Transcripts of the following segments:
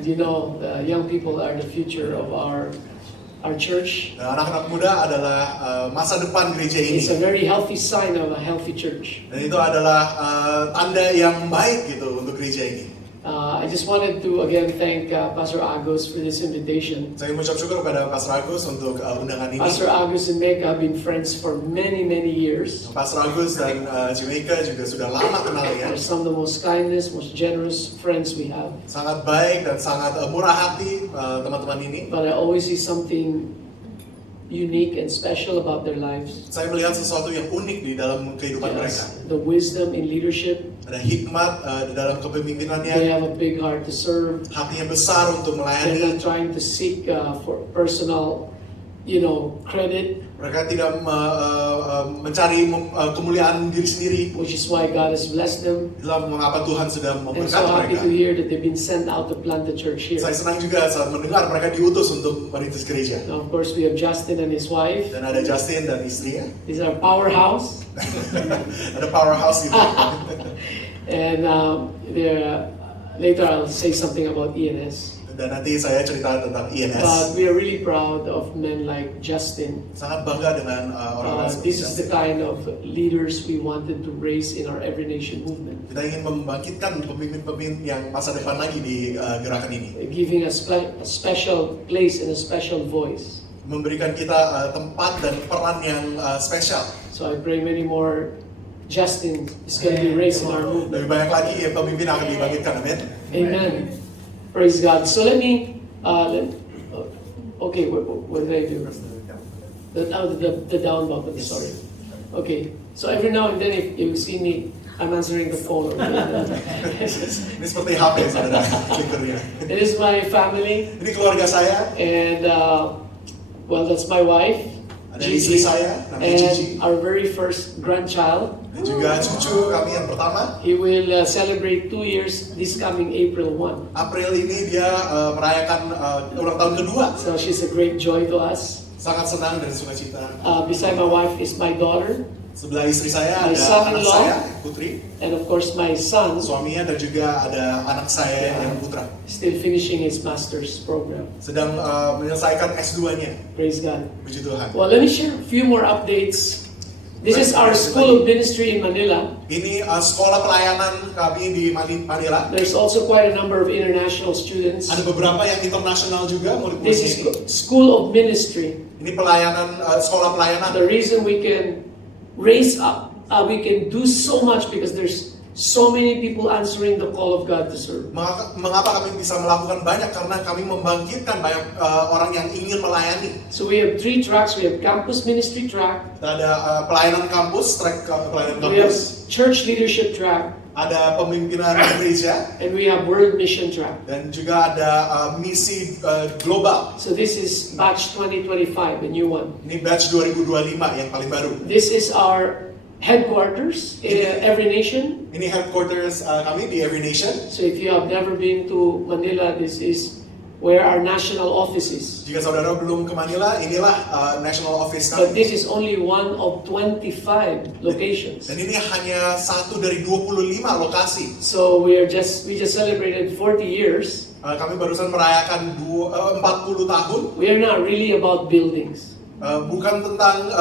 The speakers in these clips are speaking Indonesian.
And you know, young people are the future of our church. Dan anak-anak muda adalah masa depan gereja ini. It's a very healthy sign of a healthy church. Dan itu adalah tanda yang baik gitu untuk gereja ini. I just wanted to again thank Pastor Agus for this invitation. Saya mengucap syukur kepada Pastor Agus untuk undangan ini. Pastor Agus and Mecca have been friends for many years. Pastor Agus dan Jamaica juga sudah lama kenal ya. They're some of the most kindest, most generous friends we have. Sangat baik dan sangat murah hati teman-teman ini. But I always see something unique and special about their lives. Saya melihat sesuatu yang unik di dalam kehidupan mereka. The wisdom in leadership. Ada hikmat di dalam kepemimpinannya. They have a big heart to serve. Hatinya besar untuk They're melayani. not trying to seek for personal, credit. Mereka tidak mencari kemuliaan diri sendiri. Which is why God has blessed them. Itulah mengapa Tuhan sedang I'm memberkati so happy mereka. to hear that they've been sent out to plant the church here. Saya senang juga saat mendengar mereka diutus untuk merintis gereja. Now, of course, we have Justin and his wife. Dan ada Justin dan istrinya. These are powerhouse. Ada powerhouse gitu. And later I'll say something about ENS. Dan nanti saya cerita tentang But INS. we are really proud of men like Justin. Sangat bangga dengan orang-orang seperti This is the Justin. kind of leaders we wanted to raise in our Every Nation movement. Kita ingin membangkitkan pemimpin-pemimpin yang masa depan lagi di gerakan ini. Giving a special place and a special voice. Memberikan kita tempat dan peran yang spesial. So I pray many more Justin is going to be raised in our movement. Lebih banyak lagi pemimpin akan dibangkitkan, amin. Amen. Praise God. So let me, okay, what did I do? The down button, sorry. Okay, so every now and then if you see me, I'm answering the phone. Ini seperti HP saudara, klikkernya. It is my family, Ini keluarga saya, and well, that's my wife, ada istri Gigi, saya, namanya Gigi. and our very first grandchild. Dan juga cucu kami yang pertama. He will celebrate 2 years this coming April 1. April ini dia merayakan ulang tahun kedua. So she's a great joy to us. Sangat senang dan sukacita. Beside my wife is my daughter, Sebelah istri saya My ada anak son-in-law. saya, Putri, and of course my son, suaminya, dan juga ada anak saya yang putra. still finishing his master's program. Sedang menyelesaikan S2-nya. Praise God. Puji Tuhan. Well, let me share a few more updates. This is our School of Ministry in Manila. Ini sekolah pelayanan kami di Manila. There's also quite a number of international students. Ada beberapa yang internasional juga murid-murid This is ini. School of Ministry. Ini pelayanan, sekolah pelayanan. The reason we can raise up, we can do so much because there's so many people answering the call of God to serve. Mengapa kami bisa melakukan banyak? Karena kami membangkitkan banyak orang yang ingin melayani. So we have 3 tracks. We have campus ministry track. Ada pelayanan kampus, track pelayanan We have kampus. church leadership track. Ada pemimpinan gereja. And we have world mission track. Dan juga ada misi global. So this is batch 2025, the new one. Ini batch 2025 yang paling baru. This is our headquarters in Every Nation. Ini headquarters kami di Every Nation. So if you have never been to Manila, this is where our national office is. Jika saudara belum ke Manila, inilah national office But kami. this is only one of 25 locations. Dan ini hanya satu dari 25 lokasi. So we just celebrated 40 years. Kami barusan merayakan 40 tahun. We are not really about buildings. Bukan tentang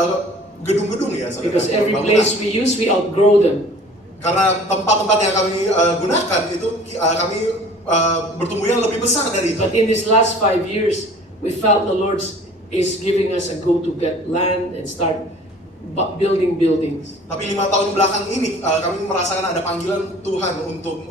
gedung-gedung ya, saudara. Because every Bangunan. place we use, we outgrow them. Karena tempat-tempat yang kami gunakan itu kami bertumbuhnya lebih besar dari itu. But in these last 5 years, we felt the Lord is giving us a go to get land and start building buildings. Tapi 5 tahun belakang ini kami merasakan ada panggilan Tuhan untuk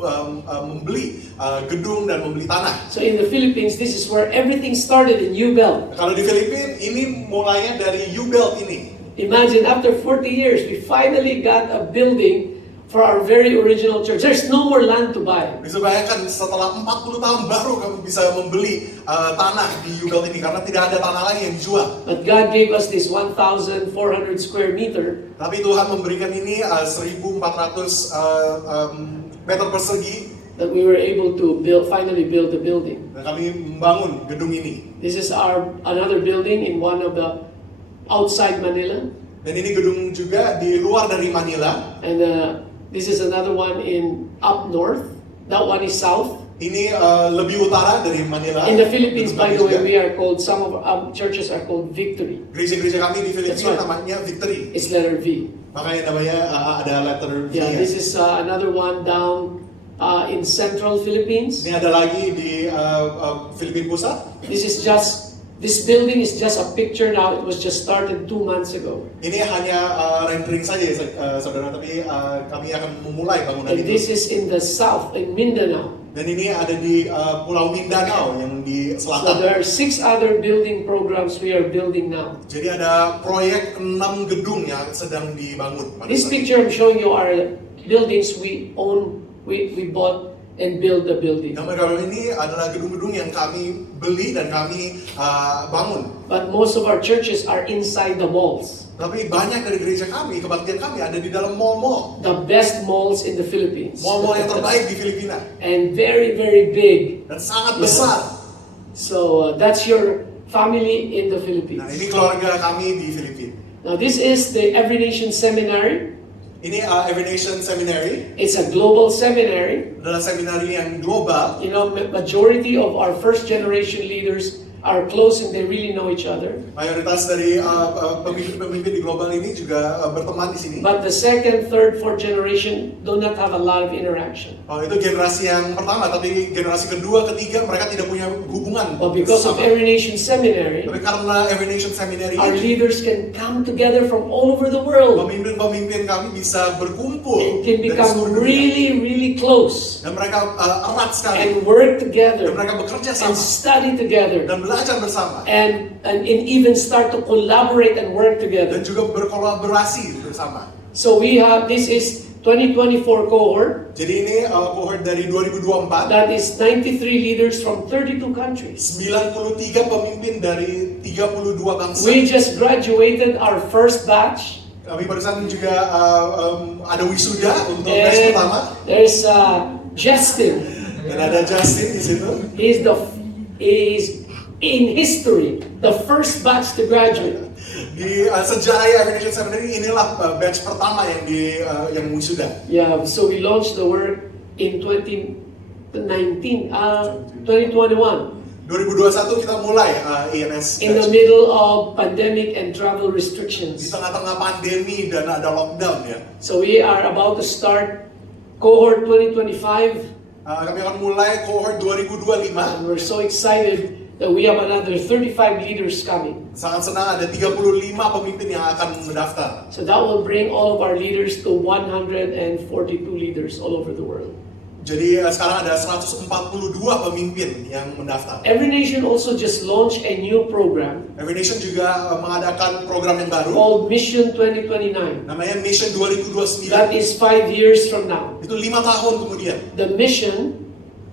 membeli gedung dan membeli tanah. So in the Philippines, this is where everything started in U-Belt. Kalau di Filipina ini mulainya dari U-Belt ini. Imagine after 40 years, we finally got a building for our very original church. There's no more land to buy. Bisa bayangkan setelah 40 tahun baru kami bisa membeli tanah di U-Belt ini karena tidak ada tanah lagi yang dijual. But God gave us this 1,400 square meter. Tapi Tuhan memberikan ini 1.400 meter persegi That we were able to finally build the building. dan kami membangun gedung ini. This is another building in one of the outside Manila, Dan ini gedung juga di luar dari Manila. and this is another one in up north. That one is south. Ini lebih utara dari Manila. In the Philippines, by the way, Juga. we are called, some of our churches are called Victory. Gereja-gereja kami di That's Filipina right. namanya Victory. It's letter V. Makanya namanya ada letter V. Yeah, this is another one down in central Philippines. Ini ada lagi di Filipina Pusat. This building is just a picture now. It was just started 2 months ago. Ini hanya rendering saja, saudara, tapi kami akan memulai bangunan And itu. this is in the south, in Mindanao. Dan ini ada di Pulau Mindanao yang di So selatan. there are 6 other building programs we are building now. Jadi ada proyek 6 gedung yang sedang dibangun. pada This saat ini. picture I'm showing you are buildings we own, we bought and build the building. Gambar gambar ini adalah gedung-gedung yang kami beli dan kami bangun. But most of our churches are inside the malls, Tapi banyak dari gereja kami, kebaktian kami ada di dalam mall-mall. the best malls in the Philippines, Mall-mall yang terbaik di Filipina. and very, very big. Dan sangat Yeah. besar. So that's your family in the Nah, Philippines. ini keluarga kami di Filipina. Now this is the Every Nation Seminary. Ini Every Nation Seminary. It's a global seminary. Adalah seminari yang global. You know, majority of our first generation leaders are close and they really know each other. Mayoritas dari pemimpin-pemimpin di global ini juga berteman di sini. But the second, third, fourth generation do not have a lot of interaction. Oh, itu generasi yang pertama, tapi generasi kedua, ketiga mereka tidak punya hubungan. But because of sama. Every Nation Seminary, Tapi karena Every Nation Seminary our ini, leaders can come together from all over the world pemimpin-pemimpin kami bisa berkumpul and can dari become seluruh dunia. really, really close Dan mereka erat sekali. and work Dan together mereka bekerja and sama study together dan belajar bersama and even start to collaborate and work dan together. juga berkolaborasi bersama. So we have, this is 2024 cohort. Jadi ini cohort dari 2024, That is 93 leaders from 32 countries. 93 pemimpin dari 32 bangsa. We just graduated our first batch. Kami barusan juga ada wisuda untuk batch pertama. And there's Justin. Dan ada Justin di situ. He's in history the first batch to graduate. Di sejarah Every Nation Seminary inilah batch pertama yang wisuda. Yeah, so we launched the work in 2021. 2021 kita mulai ENS In the batch. middle of pandemic and travel Di restrictions. tengah-tengah pandemi dan ada lockdown ya. So we are about to start cohort 2025, Kami akan mulai cohort 2025. and we're so excited that we have another 35 leaders coming. Sangat senang ada 35 pemimpin yang akan mendaftar. So that will bring all of our leaders to 142 leaders all over the world. Jadi sekarang ada 142 pemimpin yang mendaftar. Every Nation also just launched a new program Every Nation juga mengadakan program yang baru. called Mission 2029. Namanya Mission 2029. That is 5 years from now. Itu 5 tahun kemudian. The mission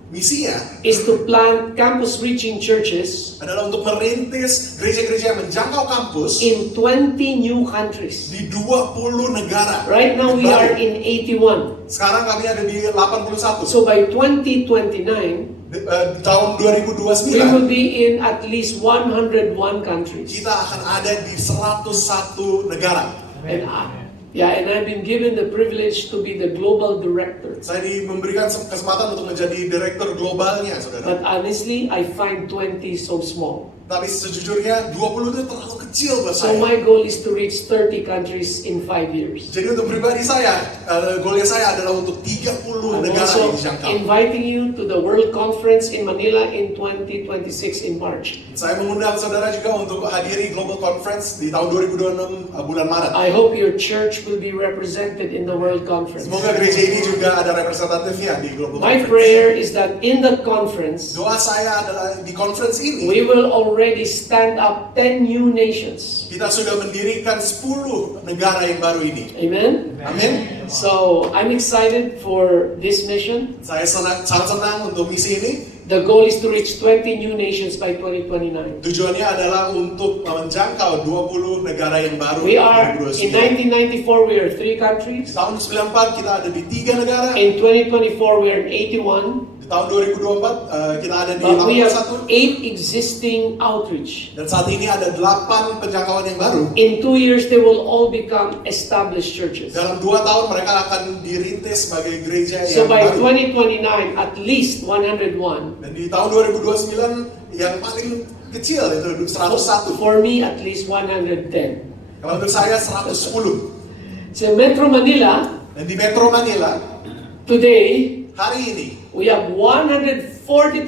Misinya is to plant campus reaching churches adalah untuk merintis gereja-gereja yang menjangkau kampus in 20 new countries. di 20 negara. Right now we Baru. are in 81. Sekarang kami ada di 81. So by 2029, Di tahun we will 2029 be in at least 101 countries. kita akan ada di 101 negara. And I've been given the privilege to be the global director. Saya memberikan kesempatan untuk menjadi direktur globalnya, saudara. But honestly, I find 20 so small. Tapi sejujurnya 20 itu terlalu kecil buat So saya. my goal is to reach 30 countries in 5 years. Jadi untuk pribadi saya, goalnya saya adalah untuk 30 I'm negara also yang dijangkau. inviting you to the World Conference in Manila in 2026 in March. Saya mengundang saudara juga untuk hadiri Global Conference di tahun 2026 bulan Maret. I hope your church will be represented in the World Conference. Semoga gereja ini juga ada representatifnya di Global My Conference. prayer is that in the conference, Doa saya adalah di conference ini we will already stand up 10 new nations. kita sudah mendirikan 10 negara yang baru ini. Amen? Amin. So I'm excited for this mission. Saya sangat senang untuk misi ini. The goal is to reach 20 new nations by 2029. Tujuannya adalah untuk menjangkau 20 negara yang baru. We are, in 2029. 1994, we are 3 countries. Tahun 94 kita ada di 3 negara. In 2024, we are in 81. Di Di tahun 2024 kita ada di But we have 81 8 existing outreach. dan saat ini ada 8 penjangkauan yang baru. In 2 years, they will all become established churches. Dalam 2 tahun mereka akan dirintis sebagai gereja So yang by baru. 2029, at least 101. Dan di tahun 2029 yang paling kecil itu 101. For me, at least 110. Kalau untuk saya 110. So Metro Manila, Dan di Metro Manila today, hari ini we have 142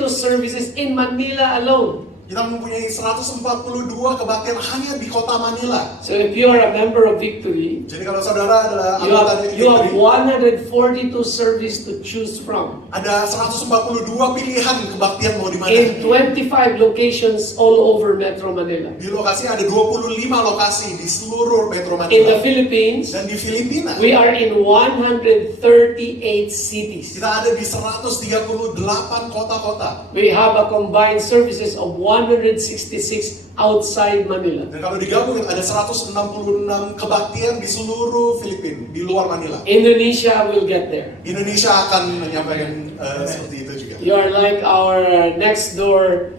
services in Manila alone. kita mempunyai 142 kebaktian hanya di kota Manila. So if you are a member of Victory, Jadi kalau saudara adalah you anggota have, dari you have Victory, 142 services to choose from. ada 142 pilihan kebaktian mau di mana. In 25 locations all over Metro Manila. Di lokasi ada 25 lokasi di seluruh Metro In the Manila. Philippines, Dan di Filipina we are in 138 cities. kita ada di 138 kota-kota. We have a combined services of 166 outside Manila. Dan kalau digabungin ada 166 kebaktian di seluruh Filipina, di luar Manila. Indonesia will get there. Indonesia akan menyampaikan seperti itu juga. You are like our next door,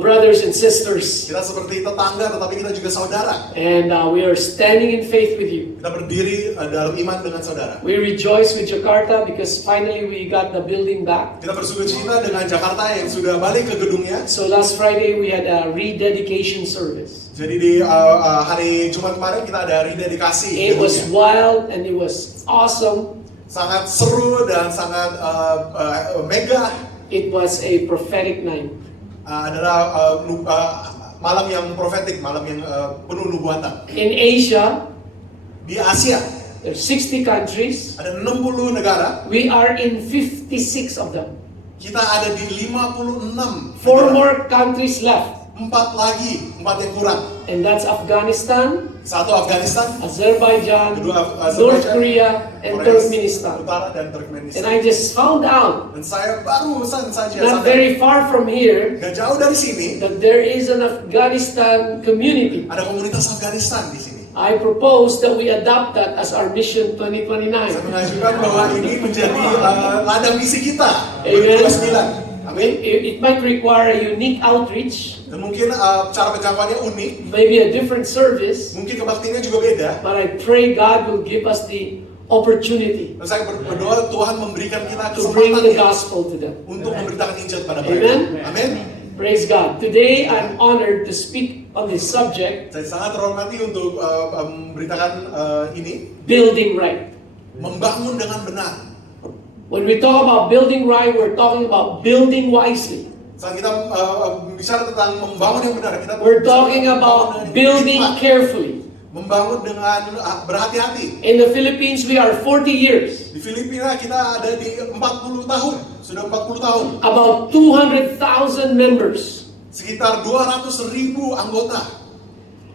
brothers and sisters. Kita seperti tetangga tetapi kita juga saudara. And we are standing in faith with you. Kita berdiri dalam iman dengan saudara. We rejoice with Jakarta because finally we got the building back. Kita bersukacita dengan Jakarta yang sudah balik ke gedungnya. So last Friday we had a rededication service. Jadi di hari Jumat kemarin kita ada rededikasi. It was gedungnya. wild and it was awesome. Sangat seru dan sangat megah. It was a prophetic night. Adalah malam yang profetik, malam yang penuh nubuatan. In Asia, Di Asia there's 60 countries. ada 60 negara. We are in 56 of them. Kita ada di 56. 4 negara. more countries left. 4 lagi, 4 yang kurang. And that's Afghanistan, 1 Afghanistan, Azerbaijan, kedua North Azerbaijan, Korea, and Korea Turkmenistan. Utara dan And Turkmenistan. I just found out, Dan saya barusan saja not sadar, very far from here, gak jauh dari sini that there is an Afghanistan community. ada komunitas Afghanistan di sini. I propose that we adopt that as our mission 2029. Saya mengajukan bahwa ini menjadi ladang misi kita Amen. 2029. Amin. It might require a unique outreach, Dan mungkin cara penjangkauannya unik, maybe a different service, mungkin kebaktiannya juga beda. but I pray God will give us the opportunity Dan saya berdoa Tuhan memberikan kita to bring the kesempatan gospel to them. untuk memberitakan Injil kepada Amen. mereka. Amin. Praise God. Today I'm honored to speak on this subject, Saya sangat terhormati untuk memberitakan ini, building right. membangun dengan benar. When we talk about building right, we're talking about building wisely. Saat kita bicara tentang membangun yang benar, kita We're bicara talking tentang about membangun dengan building hikmat. carefully. Membangun dengan berhati-hati. In the Philippines, we are 40 years. Di Filipina kita ada di 40 tahun, sudah 40 tahun. About 200,000 members. Sekitar 200.000 anggota,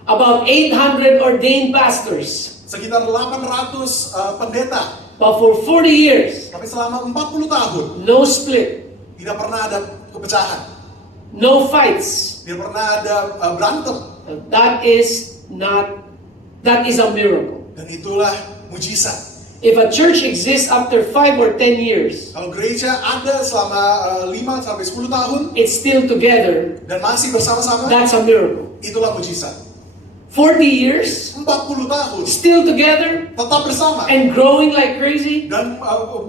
About 800 ordained pastors. sekitar 800 pendeta. But for 40 years, Tapi selama 40 tahun no split, tidak pernah ada kepecahan, no fights. tidak pernah ada berantem. That is a miracle. Dan itulah mujizat. If a church exists after 5 or 10 years, Kalau gereja ada selama 5 sampai 10 tahun it's still together, dan masih bersama-sama, that's a miracle. itulah mujizat. 40 years, 40 tahun still together, tetap bersama and growing like crazy. dan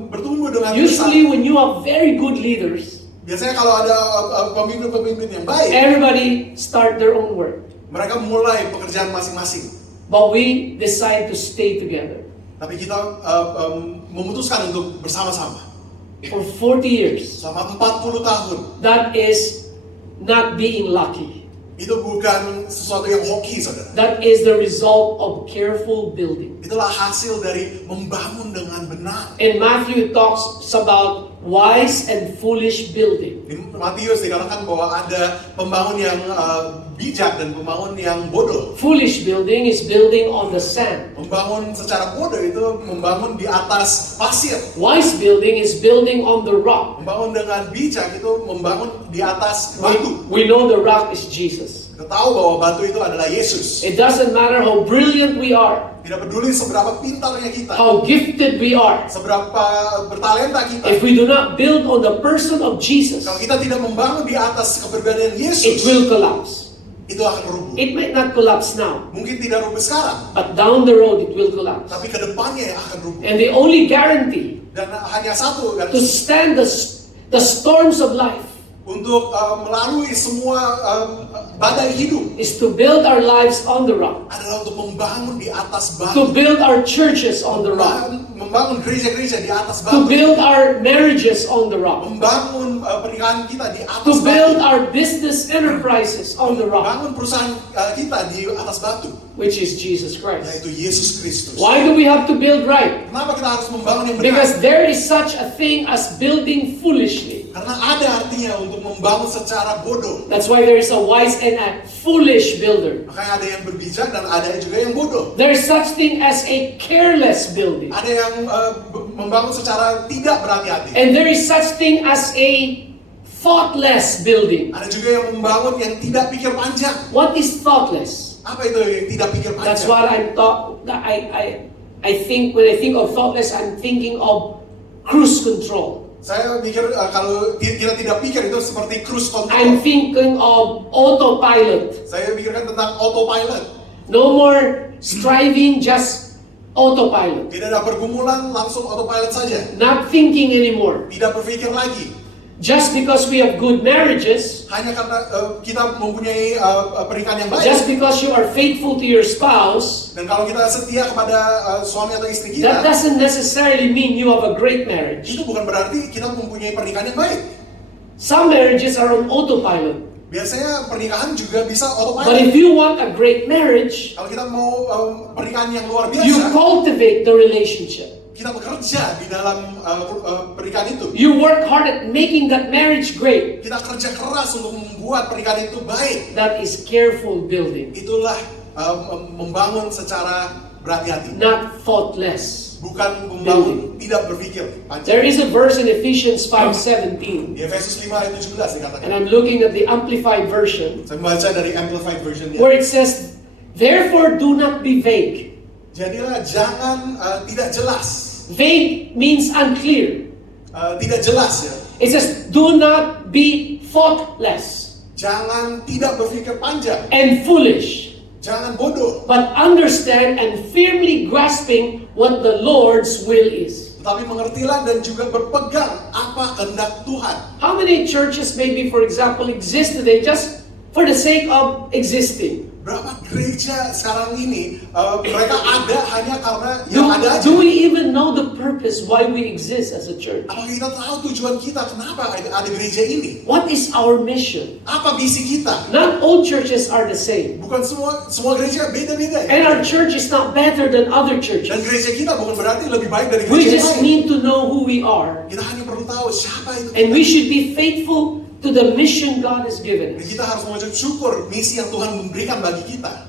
bertumbuh dengan Usually besar. when you have very good leaders, Biasanya kalau ada pemimpin-pemimpin yang baik, everybody start their own work. mereka mulai pekerjaan masing-masing. But we decide to stay together. Tapi kita memutuskan untuk bersama-sama For 40 years, selama 40 tahun. that is not being lucky. Itu bukan sesuatu yang hoki, saudara. That is the result of careful building. Itulah hasil dari membangun dengan benar. And Matthew talks about wise and foolish building. Di Matius dikatakan bahwa ada pembangun yang bijak dan pembangun yang bodoh. Foolish building is building on the sand. Membangun secara bodoh itu membangun di atas pasir. Wise building is building on the rock. Membangun dengan bijak itu membangun di atas batu. We know the rock is Jesus. Kita tahu bahwa batu itu adalah Yesus. It doesn't matter how brilliant we are, Tidak peduli seberapa pintarnya kita, how gifted we are. seberapa bertalenta kita. If we do not build on the person of Jesus, Kalau kita tidak membangun di atas kepribadian it Yesus, will collapse. itu akan rubuh. It might not collapse now, Mungkin tidak rubuh sekarang, but down the road it will collapse. tapi ke depannya akan rubuh. And the only guarantee Dan hanya satu to stand the storms of life untuk melalui semua badai hidup is to build our lives on the rock, adalah untuk membangun di atas to batu. build our churches on the rock, Membangun gereja-gereja di atas to batu. build our marriages on the rock, Membangun pernikahan kita di atas to build batu. our business enterprises on the rock, Membangun perusahaan kita di atas batu, which is Jesus Christ. yaitu Yesus Kristus. Why do we have to build right? Kenapa kita harus membangun yang benar? Because there is such a thing as building foolishly. Karena ada artinya untuk membangun secara bodoh. That's why there is a wise and a foolish builder. Makanya ada yang berbijak dan ada juga yang bodoh. There is such thing as a careless building. Ada yang membangun secara tidak berhati-hati. And there is such thing as a thoughtless building. Ada juga yang membangun yang tidak pikir panjang. What is thoughtless? Apa itu yang tidak pikir panjang? That's what I think when I think of thoughtless, I'm thinking of cruise control. Saya mikir kalau kita tidak pikir itu seperti cruise I'm control. thinking of autopilot. Saya pikirkan tentang autopilot. No more striving, just autopilot. Tidak ada pergumulan, langsung autopilot saja. Not thinking anymore. Tidak berpikir lagi. Just because we have good marriages, Hanya karena kita mempunyai pernikahan yang baik. just because you are faithful to your spouse, Dan kalau kita setia kepada suami atau istri that kita, doesn't necessarily mean you have a great marriage. itu bukan berarti kita mempunyai pernikahan yang baik. Some marriages are on autopilot. Biasanya pernikahan juga bisa But autopilot. if you want a great marriage, Kalau kita mau pernikahan yang luar you biasa, cultivate the relationship. kita bekerja di dalam pernikahan itu. You work hard at making that marriage great. Kita kerja keras untuk membuat pernikahan itu baik. That is careful building, Itulah membangun secara berhati-hati. not thoughtless. Bukan membangun tidak berpikir There panjang. is a verse in Ephesians 5:17, Di Efesus 5 ayat 17 dikatakan. and I'm looking at the Amplified Version, Saya membaca dari Amplified Version-nya. where it says, "Therefore do not be vague." Jadilah jangan tidak jelas. Vague means unclear. Tidak jelas ya. It says, "Do not be thoughtless Jangan tidak berpikir panjang. and foolish, Jangan bodoh. but understand and firmly grasping what the Lord's will is." Tetapi mengertilah dan juga berpegang apa kehendak Tuhan. How many churches maybe, for example, exist today just for the sake of existing? Berapa gereja sekarang ini mereka ada hanya karena yang ada aja. Do we even know the purpose why we exist as a church? Apakah kita tahu tujuan kita kenapa ada gereja ini? What is our mission? Apa misi kita? Not all churches are the same. Bukan semua gereja beda-beda ya. And our church is not better than other Dan churches. gereja kita bukan berarti lebih baik dari We gereja just lain. need to know who we are. Kita hanya perlu tahu siapa itu. And we should be faithful to the mission God has given Dan us. kita harus mengucap syukur misi yang Tuhan memberikan bagi kita.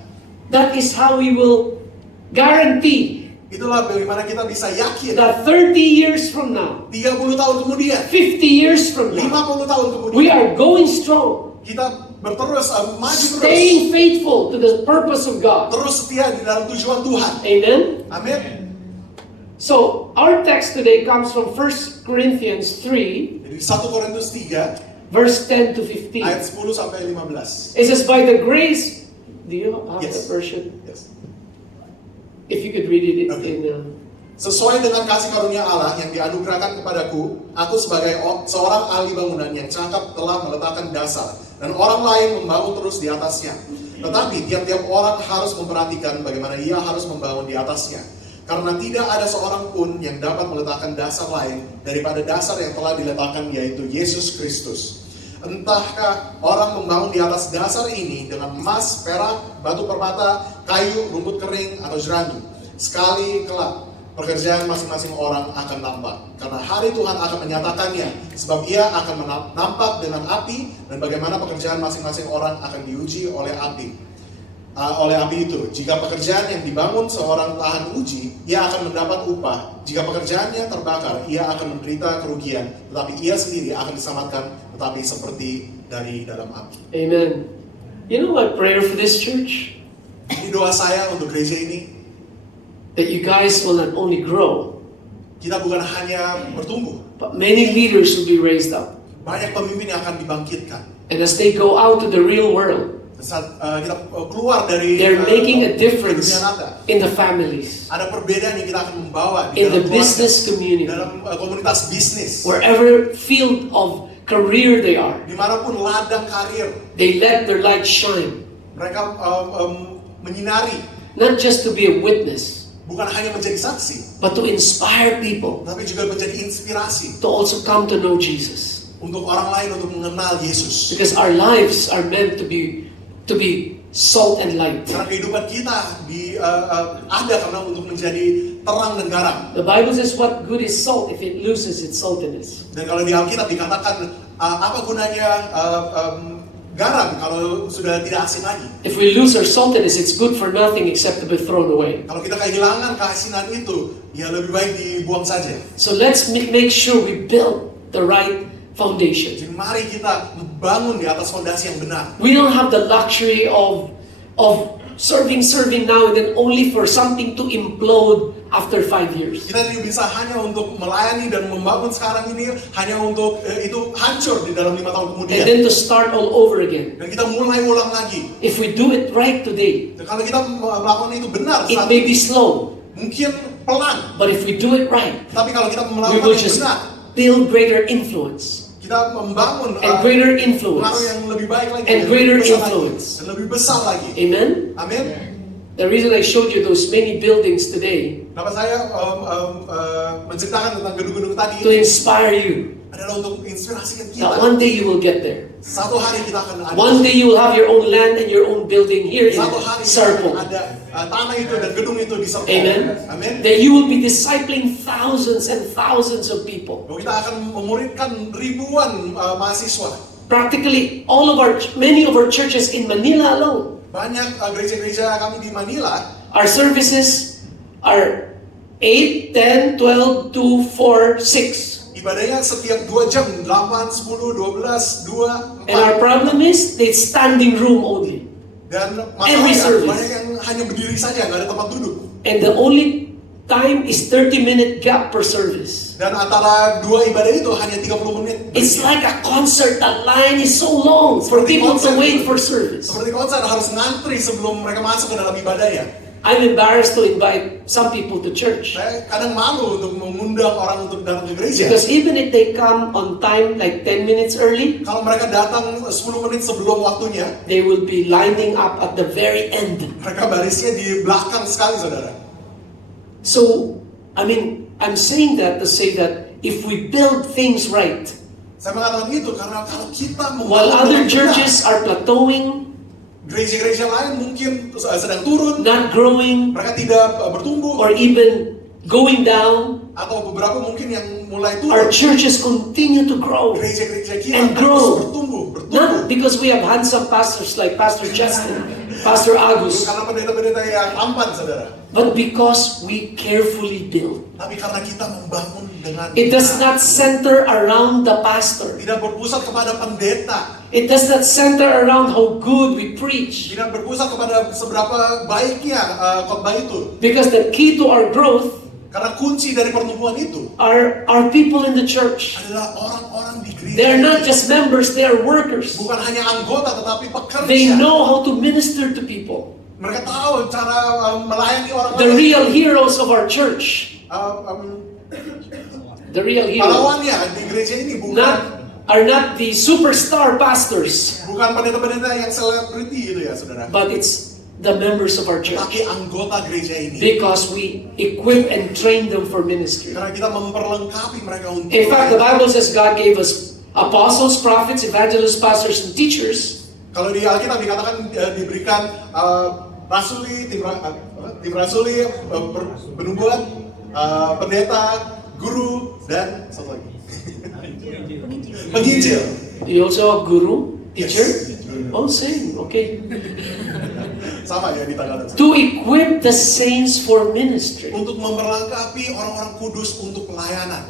That is how we will guarantee Itulah bagaimana kita bisa yakin that 30 years from now, 30 tahun kemudian, 50 years from now, 50 tahun kemudian, we are going strong, kita berterus maju terus, staying faithful to the purpose of God. terus setia di dalam tujuan Tuhan. Amen? Amin. So, our text today comes from 1 Corinthians 3, Jadi 1 Korintus 3 verse 10 to 15. ayat 10 sampai 15. It says, "By the grace," do you have Yes. the version? Yes. If you could read it Okay. in Sesuai dengan kasih karunia Allah yang dianugerahkan kepadaku, aku sebagai seorang ahli bangunan yang cakap telah meletakkan dasar, dan orang lain membangun terus di atasnya. Tetapi tiap-tiap orang harus memperhatikan bagaimana ia harus membangun di atasnya. Karena tidak ada seorang pun yang dapat meletakkan dasar lain daripada dasar yang telah diletakkan, yaitu Yesus Kristus. Entahkah orang membangun di atas dasar ini dengan emas, perak, batu permata, kayu, rumput kering, atau jerandu. Sekali kelak, pekerjaan masing-masing orang akan nampak. Karena hari Tuhan akan menyatakannya, sebab ia akan nampak dengan api, dan bagaimana pekerjaan masing-masing orang akan diuji oleh api. oleh api itu. Jika pekerjaan yang dibangun seorang tahan uji, ia akan mendapat upah. Jika pekerjaannya terbakar, ia akan menderita kerugian, tetapi ia sendiri akan diselamatkan, tetapi seperti dari dalam api. Amen. You know my prayer for this church? Ini doa saya untuk gereja ini. That you guys will not only grow, Kita bukan hanya bertumbuh, but many leaders will be raised up. banyak pemimpin yang akan dibangkitkan. And as they go out to the real world, Saat kita keluar dari they're making a difference dunia nyata, in the families, ada perbedaan yang kita akan membawa in the dalam business community, dalam komunitas bisnis, wherever field of career they are. dimanapun ladang karir, They let their light shine, mereka menyinari, not just to be a witness, bukan hanya menjadi saksi, but to inspire people tapi juga menjadi inspirasi to also come to know Jesus. untuk orang lain untuk mengenal Yesus. Because our lives are meant to be salt and light. Karena kehidupan kita ada karena untuk menjadi terang dan garam. The Bible says, what good is salt if it loses its saltiness? Dan kalau di Alkitab dikatakan apa gunanya garam kalau sudah tidak asin lagi. If we lose our saltiness, it's good for nothing except to be thrown away. Kalau kita kehilangan keasinan itu, ya lebih baik dibuang saja. So let's make sure we build the right foundation. Jadi mari kita membangun di atas fondasi yang benar. We don't have the luxury of serving now and then only for something to implode after 5 years. Kita tidak bisa hanya untuk melayani dan membangun sekarang ini hanya untuk itu hancur di dalam 5 tahun kemudian. And then to start all over again. Dan kita mulai ulang lagi. If we do it right today, Dan kalau kita melakukan itu benar, it saat may be slow, mungkin pelan. but if we do it right, Tapi kalau kita we melakukan will yang just benar, build greater influence kita membangun and greater pengaruh influence. yang lebih baik lagi, And yang greater lebih besar influence. lagi, dan lebih besar lagi. Amen? Amin. The reason I showed you those many buildings today Kenapa saya menceritakan tentang gedung-gedung tadi to inspire you adalah untuk inspirasikan that kita. one day you will get there. Satu hari kita akan ada. One day you will have your own land and your own building here in Satu hari kita akan Serpong. ada tanah itu dan gedung itu di Serpong. Amen. Amin. That you will be discipling thousands and thousands of people. Bahwa kita akan memuridkan ribuan mahasiswa. Practically many of our churches in Manila alone. Banyak gereja-gereja kami di Manila, Our services are 8, 10, 12, 2, 4, 6. ibadahnya setiap 2 jam, 8, 10, 12, 2, 4. And our problem is it's standing room only. Dan Every masalahnya service. banyak yang hanya berdiri saja, nggak ada tempat duduk. And the only time is 30-minute gap per service. Dan antara 2 ibadah itu hanya 30 menit. It's like a concert. The line is so long for people to wait for service. Seperti konser harus ngantri sebelum mereka masuk ke dalam ibadahnya. I'm embarrassed to invite some people to church. Saya kadang malu untuk mengundang orang untuk datang ke gereja. Because even if they come on time, like 10 minutes early, Kalau mereka datang 10 menit sebelum waktunya, they will be lining up at the very end. mereka barisnya di belakang sekali, saudara. So, I'm saying that to say that if we build things right, Saya mengatakan itu karena kalau kita while other dengan benar, churches are plateauing, gereja-gereja lain mungkin sedang turun, not growing, mereka tidak bertumbuh, or even going down, atau beberapa mungkin yang mulai our turun. churches continue to grow. Gereja-gereja kita And terus grow. bertumbuh. Not because we have handsome pastors like Pastor Justin, Pastor Agus, Karena pendeta-pendeta yang tampan, saudara. but because we carefully build. Tapi karena kita membangun dengan It does benar. not center around the pastor. Tidak berpusat kepada pendeta, It does not center around how good we preach. tidak berpusat kepada seberapa baiknya khotbah itu. Because the key to our growth Karena kunci dari pertumbuhan itu are people in the church. adalah orang-orang di gereja. They are not just members, they are workers. Bukan hanya anggota tetapi pekerja. They know how to minister to people. Mereka tahu cara melayani orang The lain. real heroes of our church. The real heroes. Pahlawannya di gereja ini Are not the superstar pastors, bukan pendeta-pendeta yang selebriti itu ya, saudara. but it's the members of our church. Tapi anggota gereja ini. Because we equip and train them for ministry. Karena kita memperlengkapi mereka untuk. In fact, the Bible says God gave us apostles, prophets, evangelists, pastors, and teachers. Kalau di Alkitab dikatakan diberikan rasuli, tim rasuli, penubuat, pendeta, guru, dan satu lagi. Penginjil. You also have guru, teacher. Yes. Oh, same. Okay. Sama ya di Tagalog. To equip the saints for ministry. Untuk memperlengkapi orang-orang kudus untuk pelayanan.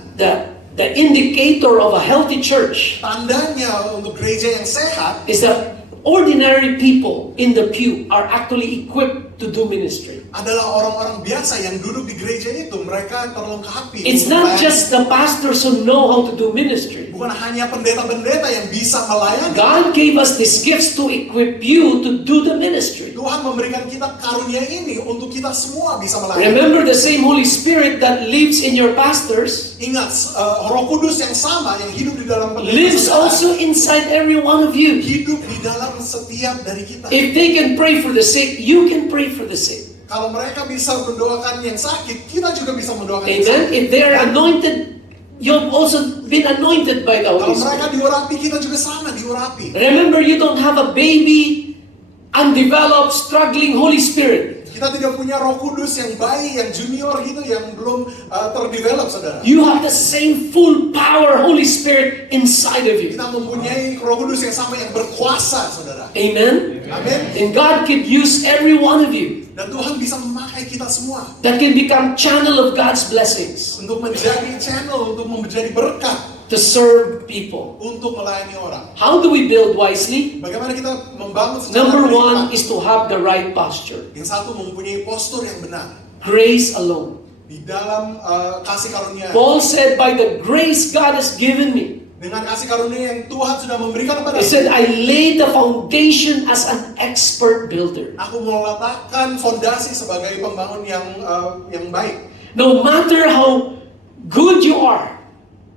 The indicator of a healthy church Tandanya untuk gereja yang sehat is that ordinary people in the pew are actually equipped to do ministry. adalah orang-orang biasa yang duduk di gereja itu, mereka terlengkapi. It's untuk not melayani. just the pastors who know how to do ministry. Bukan hanya pendeta-pendeta yang bisa melayani. God gave us these gifts to equip you to do the ministry. Tuhan memberikan kita karunia ini untuk kita semua bisa melayani. Remember the same Holy Spirit that lives in your pastors Ingat, Roh Kudus yang sama yang hidup di dalam pendeta lives saudara, also inside every one of you. hidup di dalam setiap dari kita. If they can pray for the sick, you can pray for the sick. Kalau mereka bisa mendoakan yang sakit, kita juga bisa mendoakan yang Amen. sakit. If they are anointed, you've also been anointed by the Kalau Holy mereka Spirit. diurapi, kita juga sama diurapi. Remember, you don't have a baby, undeveloped, struggling Holy Spirit. Kita tidak punya Roh Kudus yang bayi, yang junior gitu, yang belum terdevelop, saudara. You have the same full power Holy Spirit inside of you. Kita mempunyai Roh Kudus yang sama yang berkuasa, saudara. Amen. Amin. And God can use every one of you Dan Tuhan bisa memakai kita semua that can become channel of God's blessings untuk menjadi channel, untuk menjadi berkat, to serve people. untuk melayani orang. How do we build wisely? Bagaimana kita membangun secara Number berlimpah? one is to have the right posture. Yang satu, mempunyai postur yang benar Grace alone. di dalam kasih karunia. Paul said, by the grace God has given me. Dengan kasih karunia yang Tuhan sudah memberikan kepada He said, I laid the foundation as an expert builder. aku meletakkan fondasi sebagai pembangun yang baik. No matter how good you are,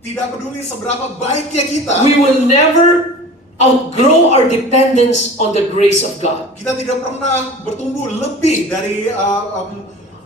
Tidak peduli seberapa baiknya kita, we will never outgrow our dependence on the grace of God. kita tidak pernah bertumbuh lebih dari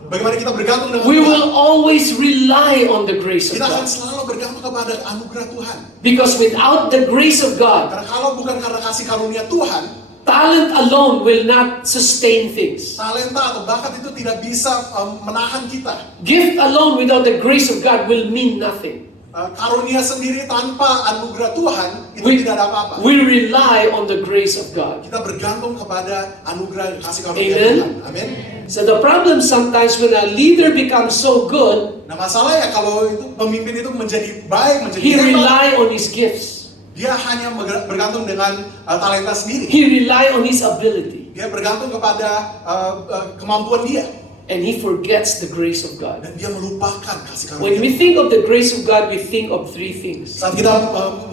bagaimana kita bergantung dengan We Tuhan. will always rely on the grace of Kita akan God. selalu bergantung kepada anugerah Tuhan. Because without the grace of God, Karena kalau bukan karena kasih karunia Tuhan, talent alone will not sustain things. talenta atau bakat itu tidak bisa menahan kita. Gift alone without the grace of God will mean nothing. Karunia sendiri tanpa anugerah Tuhan itu tidak ada apa-apa. We rely on the grace of God. Kita bergantung kepada anugerah kasih karunia Amen. Tuhan. Amin. So the problem sometimes when a leader becomes so good, Nah, masalahnya kalau itu pemimpin itu menjadi baik, menjadi he hebat, rely on his gifts. dia hanya bergantung dengan talenta sendiri. He rely on his ability. Dia bergantung kepada kemampuan dia, And he forgets the grace of God. dan dia melupakan kasih When karunia. we think of the grace of God, we think of three things. Saat kita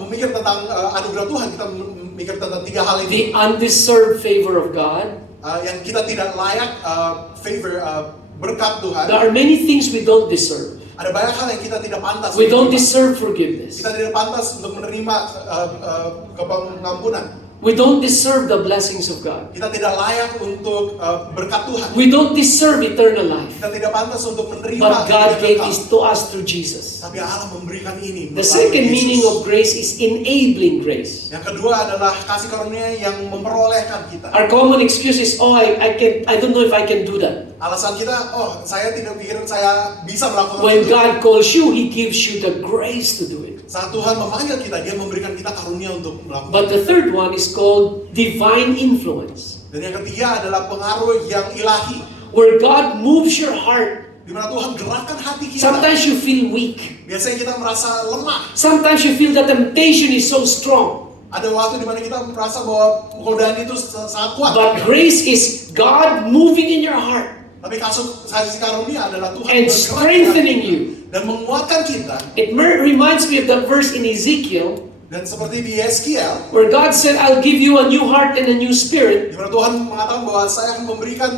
memikir tentang anugerah Tuhan, kita memikir tentang tiga hal ini. The undeserved favor of God. Yang kita tidak layak favor berkat Tuhan. There are many things we don't deserve. Ada banyak hal yang kita tidak pantas. We don't menerima. deserve forgiveness. Kita tidak pantas untuk menerima pengampunan. We don't deserve the blessings of God. Kita tidak layak untuk berkat Tuhan. We don't deserve eternal life. Kita tidak pantas untuk menerima But God hidup gave kekal. this to us through Jesus. Tapi Allah memberikan ini. The melalui second Yesus. meaning of grace is enabling grace. Yang kedua adalah kasih karunia yang memperolehkan kita. Our common excuse is, oh, I don't know if I can do that. Alasan kita, saya tidak pikir saya bisa melakukan When itu. God calls you, He gives you the grace to do it. Saat Tuhan memanggil kita, Dia memberikan kita karunia untuk melakukan. But the third one is called divine influence, Dan yang ketiga adalah pengaruh yang ilahi, where God moves your heart. di mana Tuhan gerakkan hati kita. Sometimes you feel weak. Biasanya kita merasa lemah. Sometimes you feel the temptation is so strong. Ada waktu di mana kita merasa bahwa godaan itu sangat kuat. But grace is God moving in your heart Tapi kasih karunia adalah Tuhan and bergerak strengthening you. dan menguatkan kita. It reminds me of that verse in Ezekiel Dan seperti di Yeskiel, where God said, I'll give you a new heart and a new spirit. di mana Tuhan mengatakan bahwa saya akan memberikan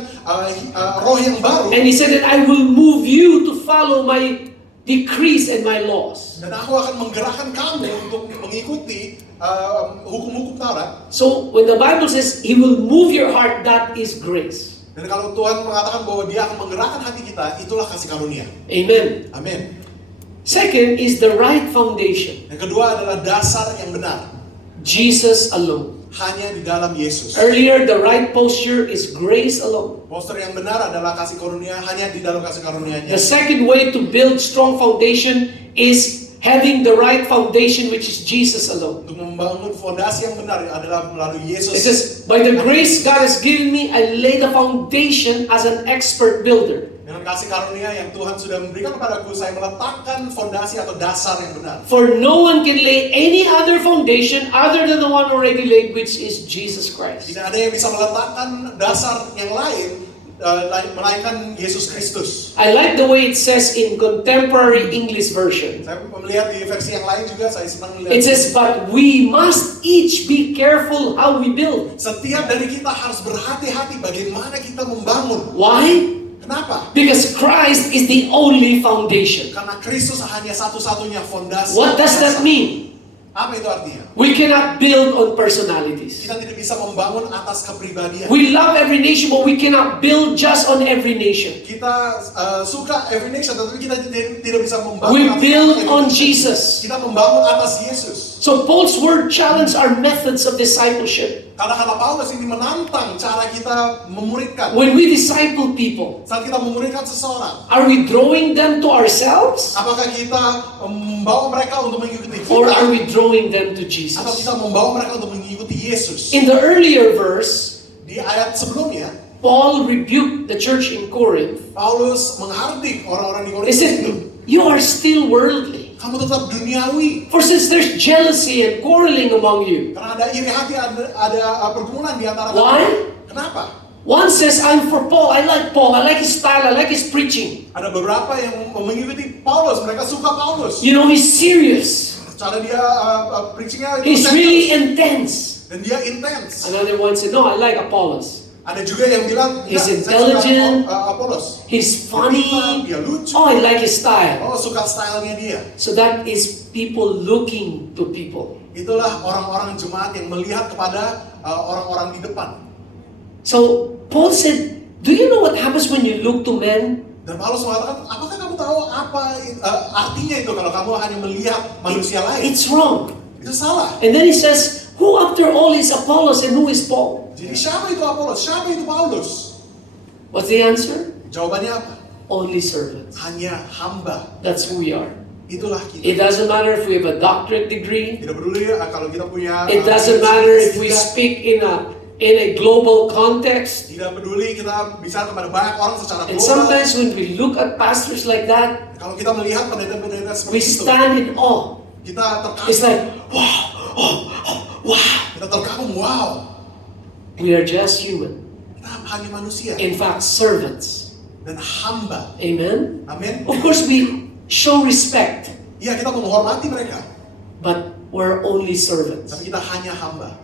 roh yang baru. And He said that I will move you to follow my decrees and my laws. Dan aku akan menggerakkan kamu untuk mengikuti hukum-hukum Taurat. So when the Bible says He will move your heart, that is grace. Dan kalau Tuhan mengatakan bahwa Dia akan menggerakkan hati kita, itulah kasih karunia. Amen. Amin. Second is the right foundation. Yang kedua adalah dasar yang benar. Jesus alone. Hanya di dalam Yesus. Earlier, the right posture is grace alone. Poster yang benar adalah kasih karunia, hanya di dalam kasih karunia-Nya. The second way to build strong foundation is having the right foundation, which is Jesus alone. Untuk membangun fondasi yang benar adalah melalui Yesus. It says, by the grace God has given me, I lay the foundation as an expert builder. Dengan kasih karunia yang Tuhan sudah memberikan kepadaku, saya meletakkan fondasi atau dasar yang benar. For no one can lay any other foundation other than the one already laid, which is Jesus Christ. Tidak ada yang bisa meletakkan dasar yang lain melainkan Yesus Kristus. I like the way it says in contemporary English version. Saya melihat di versi yang lain juga, saya senang melihat. It says, but we must each be careful how we build. Setiap dari kita harus berhati-hati bagaimana kita membangun. Why? Kenapa? Because Christ is the only foundation. Karena Kristus hanya satu-satunya fondasi. What does that mean? Apa itu artinya? We cannot build on personalities. Kita tidak bisa membangun atas kepribadian. We love every nation, but we cannot build just on every nation. Kita suka every nation, tetapi kita tidak bisa membangun. We atas build every on nation. Jesus. Kita membangun atas Yesus. So Paul's word challenge our methods of discipleship. Karena kata Paulus ini menantang cara kita memuridkan. When we disciple people, Saat kita memuridkan seseorang, are we drawing them to ourselves? apakah kita membawa mereka untuk mengikuti Or are kita, we drawing them to atau Jesus? kita membawa mereka untuk mengikuti Yesus? In the earlier verse, Di ayat sebelumnya, Paul rebuked the church in Corinth. Paulus menghardik orang-orang di He Korintus. said, you are still worldly. Kamu tetap duniawi. For since there's jealousy and quarreling among you, Karena ada iri hati, ada pergumulan di antara Why? kalian. Kenapa? one says, I'm for Paul, I like his style, I like his preaching. Ada beberapa yang mengikuti Paulus, mereka suka Paulus. You know, he's serious. Cara dia preachingnya itu He's serius. really intense. Dan dia intens. Another one said, no, I like Apollos. Ada juga yang bilang, He's "Enggak, saya suka intelligent. Apollos. He's funny. Dia lucu. Oh, I like his style. Oh, suka stylenya dia." So that is people looking to people. Itulah orang-orang jemaat yang melihat kepada orang-orang di depan. So Paul said, do you know what happens when you look to men? Dan Paulus mengatakan, apakah kamu tahu apa artinya itu kalau kamu hanya melihat manusia lain? It's wrong. Itu salah. And then he says, who after all is Apollos and who is Paul? Jadi siapa itu Apollos? Siapa itu Paulus? What's the answer? Jawabannya apa? Only servants. Hanya hamba. That's who we are. Itulah It kita. doesn't matter if we have a doctorate degree. Tidak peduli kalau kita punya. It doesn't matter if we speak in a global context. Tidak peduli kita bicara kepada banyak orang secara And global. sometimes when we look at pastors like that, Kalau kita melihat pendeta-pendeta we seperti itu, stand in awe. kita It's terkagum. like, wow. Kita terkagum, wow. We are just human. Kita hanya manusia In fact, servants. dan hamba. Amen? Amin. Of course, we show respect, Iya, kita menghormati mereka, but we're only servants. tapi kita hanya hamba.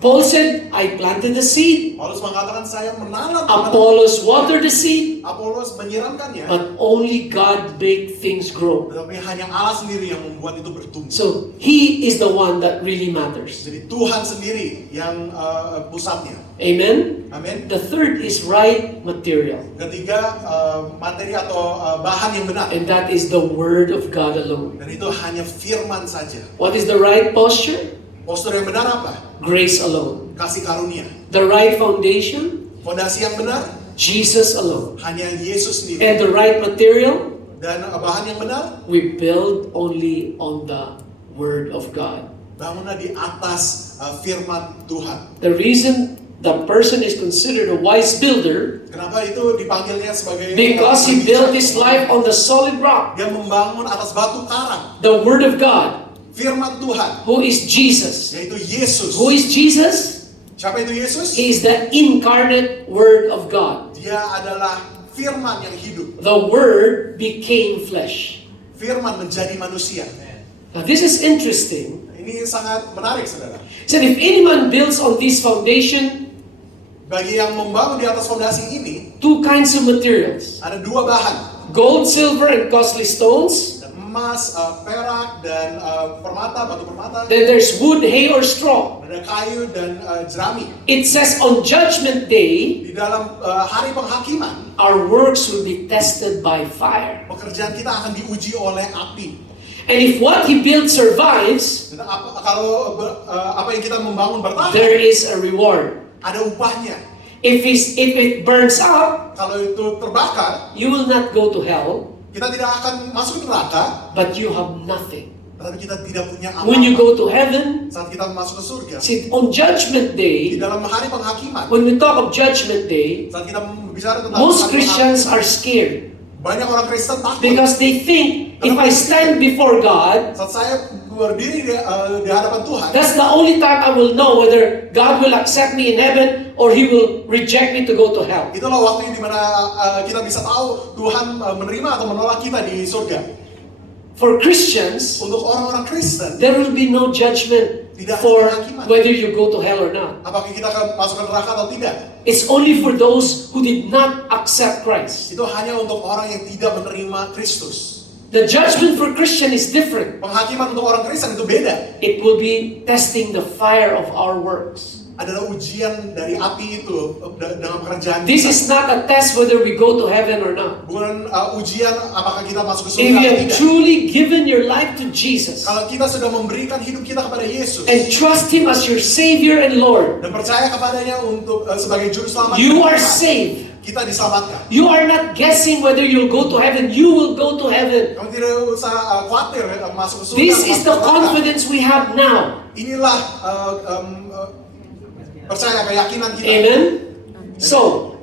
Paul said, I planted the seed. Paulus mengatakan, saya menanam, Apollos watered the seed, Apollos menyiramkannya, but only God made things grow. tetapi hanya Allah sendiri yang membuat itu bertumbuh. So, He is the one that really matters. Jadi Tuhan sendiri yang pusatnya. Amen? Amin. The third is right material. Ketiga, materi atau bahan yang benar. And that is the Word of God alone. Dan itu hanya firman saja. What is the right posture? Postur yang benar apa? Grace alone. Kasih karunia. The right foundation? Fondasi yang benar Jesus alone. hanya Yesus sendiri. And the right material? Dan bahan yang benar, We build only on the Word of God. bangunlah di atas firman Tuhan. The reason the person is considered a wise builder, Kenapa itu dipanggilnya sebagai because he built his life on the solid rock, Dia membangun atas batu karang, the Word of God, firman Tuhan, who is Jesus. yaitu Yesus. Who is Jesus? Siapa itu Yesus? He is the incarnate Word of God. Dia adalah firman yang hidup. The Word became flesh. Firman menjadi manusia. Now this is interesting. Ini sangat menarik, saudara. He said, if any man builds on this foundation, Bagi yang membangun di atas fondasi ini, two kinds of materials, ada dua bahan. gold, silver, and costly stones. Ada emas, perak, dan permata, batu permata. Then there's wood, hay, or straw. Ada kayu dan jerami. It says on judgment day, Di dalam hari penghakiman, our works will be tested by fire. pekerjaan kita akan diuji oleh api. And if what he built survives, Dan kalau apa yang kita membangun bertahan, there is a reward. ada upahnya. If it burns up, Kalau itu terbakar, you will not go to hell. Kita tidak akan masuk neraka, but you have nothing. tetapi kita tidak punya When you apa-apa. go to heaven, Saat kita masuk ke surga, see, on Judgment di Day, dalam hari penghakiman, when we talk of Judgment Day, saat kita bicara tentang most hari Christians penghakiman, are scared banyak orang Kristen takut. because they think if I stand before God, Saat saya berdiri di hadapan Tuhan, that's the only time I will know whether God will accept me in heaven or He will reject me to go to hell. itulah waktu di mana kita bisa tahu Tuhan menerima atau menolak kita di surga. For Christians, Untuk orang-orang Kristen, there will be no judgment tidak ada for penghakiman. whether you go to hell or not. Apakah kita akan masuk ke neraka atau tidak? It's only for those who did not accept Christ. Itu hanya untuk orang yang tidak menerima Kristus. The judgment for Christian is different. Penghakiman untuk orang Kristen itu beda. It will be testing the fire of our works. Adalah ujian dari api itu dalam pekerjaan This kita. is not a test whether we go to heaven or not. Bukan ujian apakah kita masuk ke If surga you atau have tidak. truly given your life to Jesus Kalau kita sudah memberikan hidup kita kepada Yesus and trust Him as your Savior and Lord, dan percaya kepadanya untuk sebagai juru selamat, you are kita, saved. kita diselamatkan. You are not guessing whether you'll go to heaven. You will go to heaven. Kamu tidak usah khawatir masuk ke surga. This is masuk the ke neraka. confidence we have now. Inilah percaya keyakinan kita. Amen. So,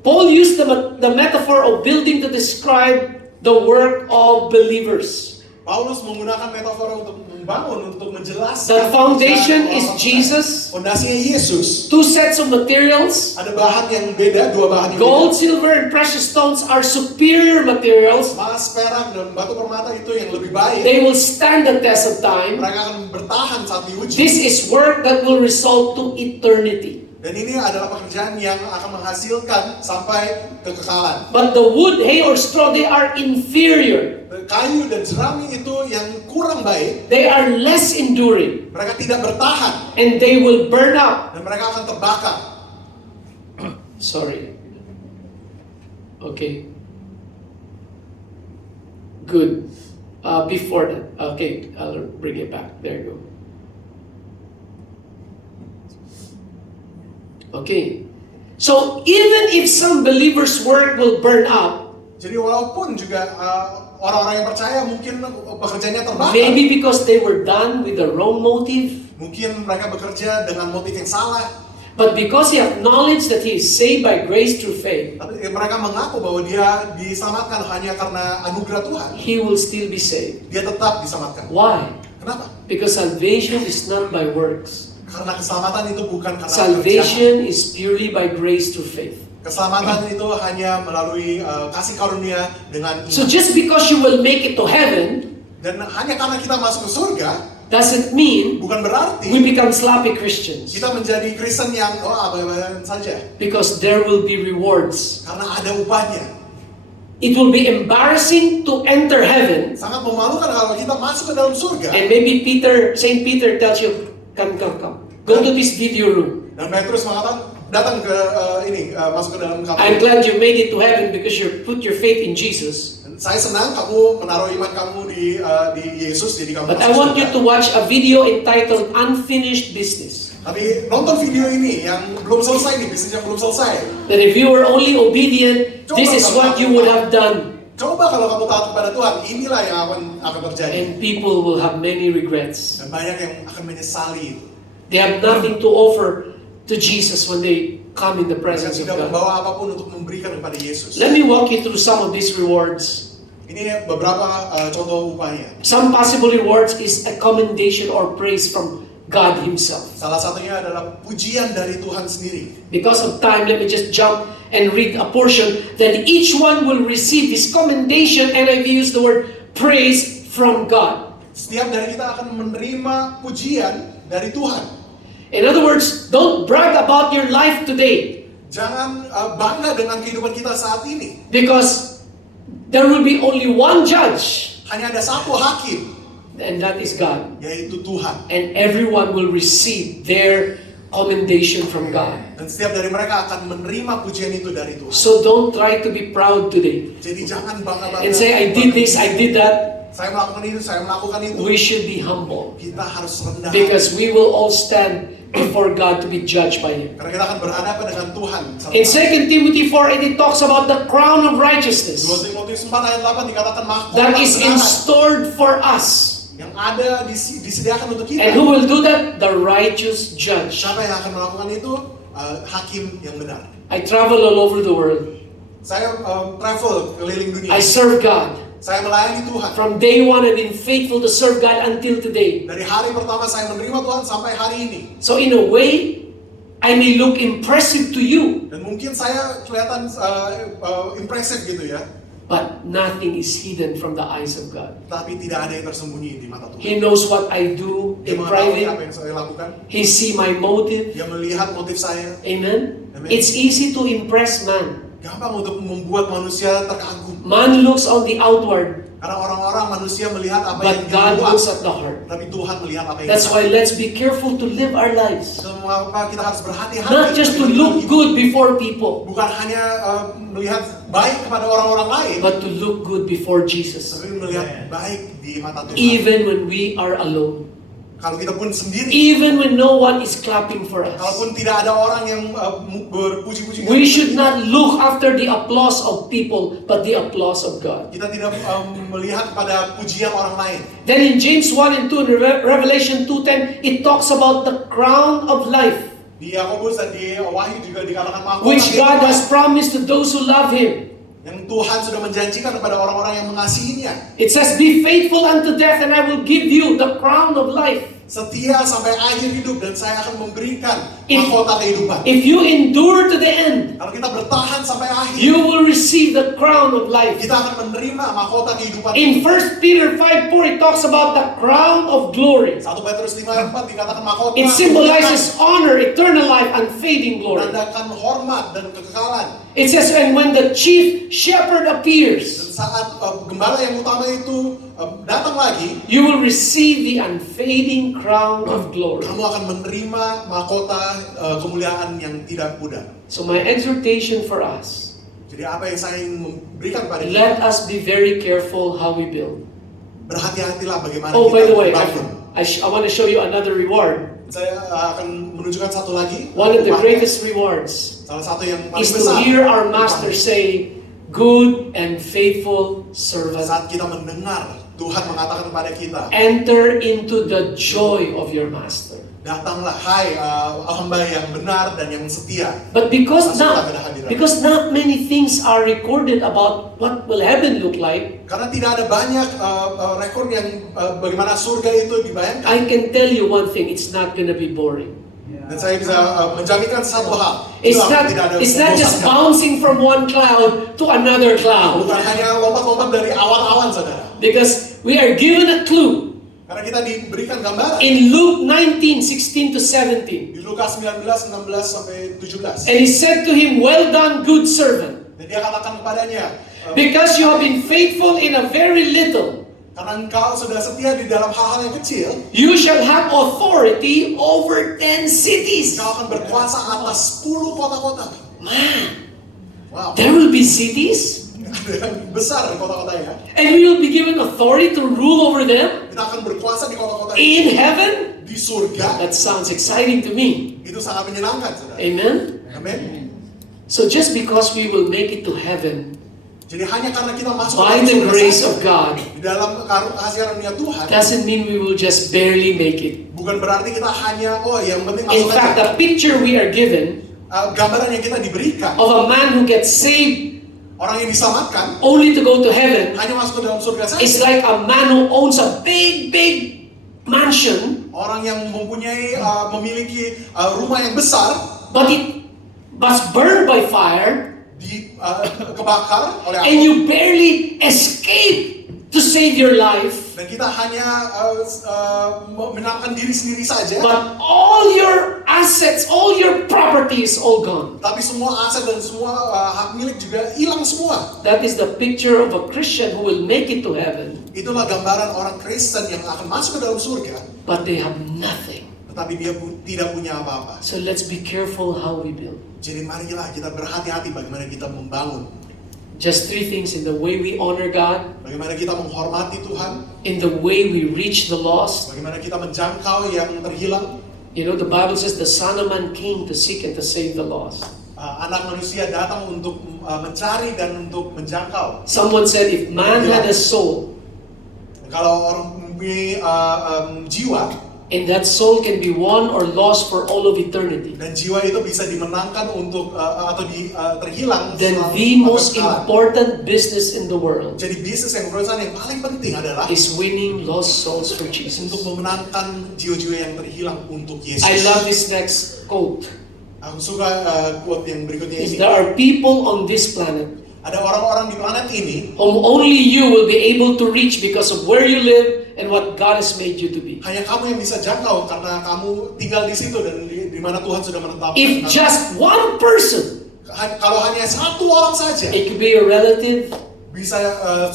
Paul used the metaphor of building to describe the work of believers. Paulus menggunakan metafora untuk membangun, untuk menjelaskan. The foundation pekerjaan is orang-orang Jesus. percaya. Fondasinya Yesus. Two sets of materials. Ada bahan yang beda, dua bahan yang Gold, beda. silver, and precious stones are superior materials. Emas, perak, dan batu permata itu yang lebih baik. They will stand the test of time. Mereka akan bertahan saat diuji. This is work that will result to eternity. Dan ini adalah pekerjaan yang akan menghasilkan sampai kekekalan. But the wood, hay, or straw, they are inferior. Kayu dan jerami itu yang kurang baik, They are less enduring. mereka tidak bertahan And they will burn up. dan mereka akan terbakar. Sorry. Okay. Good. Before that. Okay, I'll bring it back. There you go. Okay. So even if some believers' work will burn up, Jadi walaupun juga orang-orang yang percaya mungkin pekerjaannya terbakar, maybe because they were done with the wrong motive, mungkin mereka bekerja dengan motif yang salah, but because he acknowledged that he is saved by grace through faith, tapi mereka mengaku bahwa dia diselamatkan hanya karena anugerah Tuhan, he will still be saved. dia tetap diselamatkan. Why? Kenapa? Because salvation is not by works. Karena keselamatan itu bukan karena pekerjaan. Salvation is purely by grace through faith. Keselamatan itu hanya melalui kasih karunia dengan So iman. just because you will make it to heaven, Dan hanya karena kita masuk ke surga, doesn't mean bukan we berarti become sloppy Christians. kita menjadi Kristen yang apa-apa saja. Because there will be rewards. Karena ada upahnya. It will be embarrassing to enter heaven. Sangat memalukan kalau kita masuk ke dalam surga. And maybe Saint Peter tells you, come. Go to this video room. Dan Petrus mengatakan, datang ke masuk ke dalam kamar. I'm glad you made it to heaven because you put your faith in Jesus. Dan saya senang kamu menaruh iman kamu di Yesus, jadi kamu But masuk I want surga. you to watch a video entitled Unfinished Business. Tapi nonton video ini yang belum selesai nih, bisnis yang belum selesai. That if you were only obedient, this is what you would have done. Coba kalau kamu taat kepada Tuhan, inilah yang akan terjadi. And people will have many regrets. Dan banyak yang akan menyesali itu. They have nothing to offer to Jesus when they come in the Mereka presence of tidak God. membawa apapun untuk memberikan kepada Yesus. Let me walk you through some of these rewards. Ini beberapa contoh upahnya. Some possible rewards is a commendation or praise from God Himself. Salah satunya adalah pujian dari Tuhan sendiri. Because of time, let me just jump and read a portion. Then each one will receive this commendation, and I use the word praise from God. Setiap dari kita akan menerima pujian dari Tuhan. In other words, don't brag about your life today, Jangan bangga dengan kehidupan kita saat ini. because there will be only one judge, Hanya ada satu hakim, and that is God. yaitu Tuhan. And everyone will receive their commendation from God. Dan setiap dari mereka akan menerima pujian itu dari Tuhan. So don't try to be proud today Jadi jangan bangga-bangga. and say, I did this, I did that. Saya melakukan itu, saya melakukan itu. we should be humble. Kita harus rendah. Because we will all stand before God to be judged by Him. Karena kita akan berhadapan dengan Tuhan. In 2 Timothy 4:8 it talks about the crown of 2 righteousness Timotius 4 ayat 8 dikatakan mahkota that is kebenaran stored for us. yang ada disediakan untuk kita. And who will do that? The righteous judge. Siapa yang akan melakukan itu? Hakim yang benar. I travel all over the world. Saya travel keliling dunia. I serve God. Saya melayani Tuhan. From day one I've been faithful to serve God until today. Dari hari pertama saya menerima Tuhan sampai hari ini. So in a way, I may look impressive to you, Dan mungkin saya kelihatan impresif gitu ya. but nothing is hidden from the eyes of God. Tapi tidak ada yang tersembunyi di mata Tuhan. He knows what I do Dia in mengetahui apa private. yang saya lakukan. He see my motive. Dia melihat motif saya. Amen. Amen. It's easy to impress man. Gampang untuk membuat manusia terkagum. Man looks on the outward, Karena orang-orang manusia melihat apa yang but God dibuat. looks at the heart. Tapi Tuhan melihat apa yang That's di why hati. let's be careful to live our lives. Mengapa kita harus berhati-hati? Not just to look good before people, Bukan hanya melihat baik kepada orang-orang lain, but to look good before Jesus. tapi melihat baik di mata Tuhan. Even when we are alone. Kalau kita pun sendiri, Even when no one is clapping for us. kalaupun tidak ada orang yang berpuji-puji, We should not look after the applause of people, but the applause of God. kita tidak melihat pada pujian orang lain. Then in James 1 and 2, in Revelation 2:10, it talks about the crown of life, Di Yakobus dan di Wahyu juga dikatakan mahkota which God kehidupan has promised to those who love Him. yang Tuhan sudah menjanjikan kepada orang-orang yang mengasihinya. It says, "Be faithful unto death, and I will give you the crown of life." Setia sampai akhir hidup dan saya akan memberikan If- mahkota kehidupan. If you endure to the end, Kalau kita bertahan sampai akhir, you will receive the crown of life. kita akan menerima mahkota kehidupan. In 1 Peter 5:4, it talks about the crown of glory. 1 Petrus 5:4 dikatakan mahkota It symbolizes honor, eternal life, unfading glory. menandakan hormat dan kekekalan. It says, and when the chief shepherd Dan appears, saat gembala yang utama itu datang lagi, you will receive the unfading crown of glory. kamu akan menerima mahkota kemuliaan yang tidak pudar. So my exhortation for us, Jadi apa yang saya ingin memberikan pada kita, let us be very careful how we build. berhati-hatilah bagaimana Oh, by kita the way, bangun. I want to show you another reward. Saya akan menunjukkan satu lagi. One of the upah. greatest rewards Salah satu yang paling is to besar. hear our master say, "Good and faithful servant, Saat kita mendengar Tuhan mengatakan kepada kita, enter into the joy of your master." datanglah hai hamba yang benar dan yang setia. But because Masuklah pada hadirat. not many things are recorded about what will heaven look like, Karena tidak ada banyak rekor yang bagaimana surga itu dibayangkan. I can tell you one thing, it's not gonna be boring. Dan saya bisa menjaminkan satu hal. It's Itu not, tidak ada it's not just membosankan. bouncing from one cloud to another cloud. Bukan hanya lompat-lompat dari awan-awan, saudara. Because we are given a clue Karena kita diberikan gambaran. in Luke 19:16 to 17. Di Lukas 19, 16 sampai 17. And he said to him, "Well done, good servant. Dan dia katakan kepadanya, Because you have been faithful in a very little, karena engkau sudah setia di dalam hal-hal yang kecil, you shall have authority over 10 cities." engkau akan berkuasa atas 10 kota-kota. Man, Wow. there will be cities, Ada yang besar di kota-kotanya. and we will be given authority to rule over them Kita akan berkuasa di kota-kota in heaven. di surga. That sounds exciting to me. Itu sangat menyenangkan, saudara. Amen. Amin. So just because we will make it to heaven Jadi hanya karena kita masuk by ke dalam the surga grace saja, of God, di dalam kasih karunia Tuhan, doesn't mean we will just barely make it. bukan berarti kita hanya yang penting In masuk fact, aja. the picture we are given Gambaran yang kita diberikan, of a man who gets saved orang yang diselamatkan only to go to heaven hanya masuk ke dalam surga saja. is like a man who owns a big mansion, Orang yang mempunyai memiliki rumah yang besar but it was burned by fire, kebakar oleh and api, you barely escape to save your life, dan kita hanya menyelamatkan diri sendiri saja, but all your assets, all your property is all gone. tapi semua aset dan semua hak milik juga hilang semua. That is the picture of a Christian who will make it to heaven, Itulah gambaran orang Kristen yang akan masuk ke dalam surga, but they have nothing. tetapi dia tidak punya apa-apa. So let's be careful how we build. Jadi marilah kita berhati-hati bagaimana kita membangun. Just 3 things: in the way we honor God, Bagaimana kita menghormati Tuhan, in the way we reach the lost. bagaimana kita menjangkau yang terhilang. You know, the Bible says the Son of Man came to seek and to save the lost. Anak manusia datang untuk mencari dan untuk menjangkau. Someone said if man had a soul, Kalau orang mempunyai jiwa, and that soul can be won or lost for all of eternity, dan jiwa itu bisa dimenangkan untuk atau terhilang then selama the most kekekalan. important business in the world Jadi bisnis yang perusahaan yang paling penting adalah is winning lost souls for Jesus. untuk memenangkan jiwa-jiwa yang terhilang untuk Yesus. I love this next quote. Aku suka quote yang berikutnya Is ini. there are people on this planet Ada orang-orang di planet ini whom only you will be able to reach because of where you live and what God has made you to be. hanya kamu yang bisa jangkau karena kamu tinggal di situ dan di mana Tuhan sudah menetapkan. If just one person, Kalau hanya satu orang saja, it could be your relative, bisa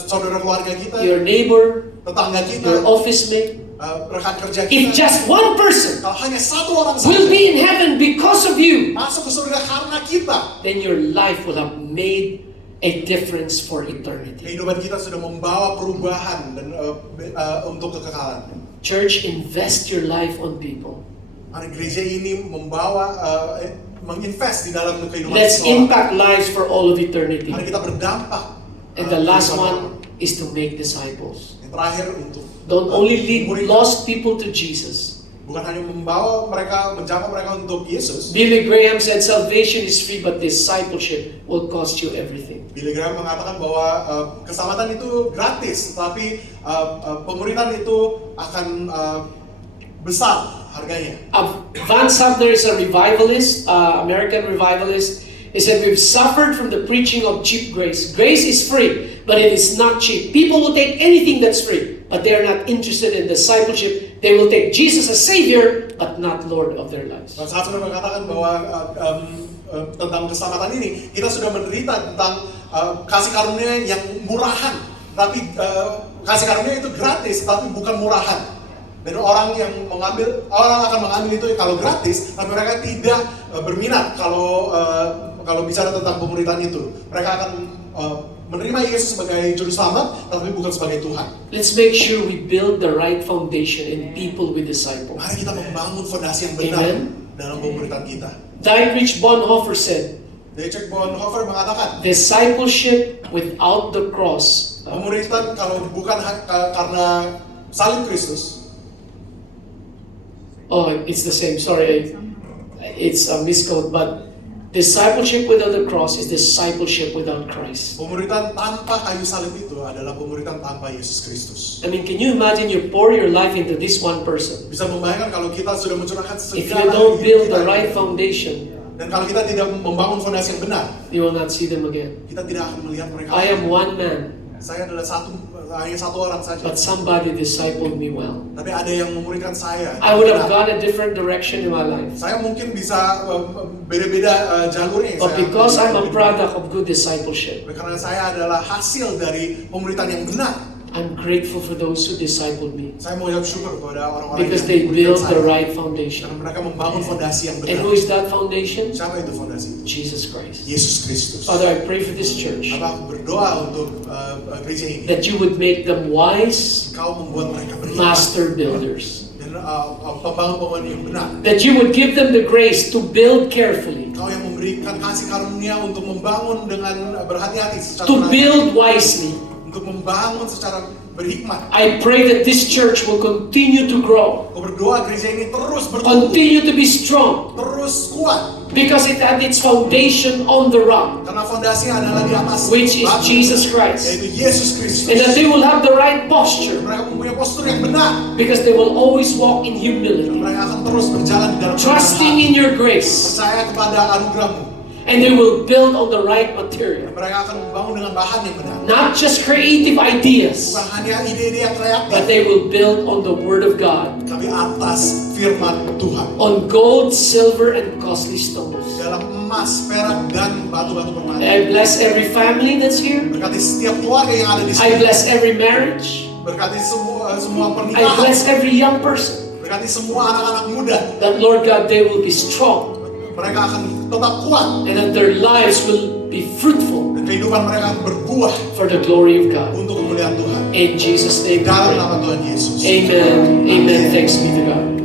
saudara keluarga kita, your neighbor, tetangga kita, your office mate, rekan kerja if kita. just one person Kalau hanya satu orang will saja be in heaven because of you, masuk ke surga karena kita, then your life will have made a difference for eternity. kehidupan kita sudah membawa perubahan dan untuk kekekalan. Church, invest your life on people. Mari gereja ini menginvest di dalam kehidupan Let's seseorang. impact lives for all of eternity. Mari kita berdampak. And the last kehidupan one is to make disciples. yang terakhir untuk Don't only lead murid. lost people to Jesus. Bukan hanya membawa mereka, menjangkau mereka untuk Yesus. Billy Graham said salvation is free, but discipleship will cost you everything. Billy Graham mengatakan bahwa keselamatan itu gratis, tapi pemuridan itu akan besar harganya. Vance Havner is a revivalist, American revivalist. He said, we've suffered from the preaching of cheap grace. Grace is free, but it is not cheap. People will take anything that's free, but they are not interested in discipleship. They will take Jesus as Savior, but not Lord of their lives. Dan saat sudah mengatakan bahwa tentang keselamatan ini, kita sudah menderita tentang kasih karunia yang murahan, tapi kasih karunia itu gratis, tapi bukan murahan. Dan orang akan mengambil itu kalau gratis, tapi mereka tidak berminat kalau bicara tentang pemuridan itu. Mereka akan menerima Yesus sebagai juru selamat, tapi bukan sebagai Tuhan. Let's make sure we build the right foundation in people we disciple. Mari kita membangun fondasi yang benar Amen. dalam pemuridan kita. Dietrich Bonhoeffer said, Dietrich Bonhoeffer mengatakan, discipleship without the cross pemuridan kalau bukan karena salib Kristus. It's the same. Sorry, it's a misquote. But discipleship without the cross is discipleship without Christ. Pemuridan tanpa kayu salib itu adalah pemuridan tanpa Yesus Kristus. I mean, can you imagine you pour your life into this one person? Bisa membayangkan kalau kita sudah mencurahkan If you segala don't hidup build kita, the right foundation, dan kalau kita tidak membangun fondasi yang benar, you will not see them again. kita tidak akan melihat mereka. I am one man, Saya adalah hanya satu orang saja. but somebody discipled me well. Tapi ada yang memuridkan saya. I would have gone a different direction in my life. Saya mungkin bisa beda-beda jalurnya. But because I'm a product of good discipleship, Karena saya adalah hasil dari pemuridan yang benar. I'm grateful for those who discipled me Saya mau ucap syukur kepada orang-orang because yang they memuridkan built saya. the right Karena foundation. mereka membangun fondasi yang And benar. who is that foundation? Siapa itu fondasi? Jesus Christ. Yesus Kristus. Father, I pray for this church Apa aku berdoa untuk gereja ini. that you would make them wise Kau membuat mereka berhikmat master builders. dan pembangun-pembangun yang benar. That you would give them the grace to build carefully, Kau yang memberikan kasih karunia untuk membangun dengan berhati-hati secara to berhati-hati. build wisely. Untuk membangun secara berhikmat. I pray that this church will continue to grow, Kau berdoa gereja ini terus bertumbuh, continue to be strong, terus kuat. because it had its foundation on the rock, Karena fondasinya adalah di atas which is batu, Jesus Christ. yaitu Yesus Kristus. And that they will have the right posture, Mereka mempunyai postur yang benar. because they will always walk in humility, Mereka akan terus berjalan di dalam trusting in your grace, percaya kepada anugerahmu. and they will build on the right material. Mereka akan membangun dengan bahan yang benar. Not just creative ideas, Bukan hanya ide-ide yang kreatif, but they will build on the Word of God, tapi atas firman Tuhan. on gold, silver, and costly stones. Dalam emas, perak, dan batu-batu permata. I bless every family that's here. Berkati setiap keluarga yang ada di I sini. bless every marriage. Berkati semua I pernikahan. bless every young person. Berkati semua anak-anak muda. That, Lord God, they will be strong, Mereka akan tetap kuat and that their lives will be fruitful, dan kehidupan kehidupan mereka berbuah for the glory of God. untuk kemuliaan Tuhan. In Jesus' name, we Dalam pray. nama Tuhan Yesus. Amen. Amen. Thanks be to God.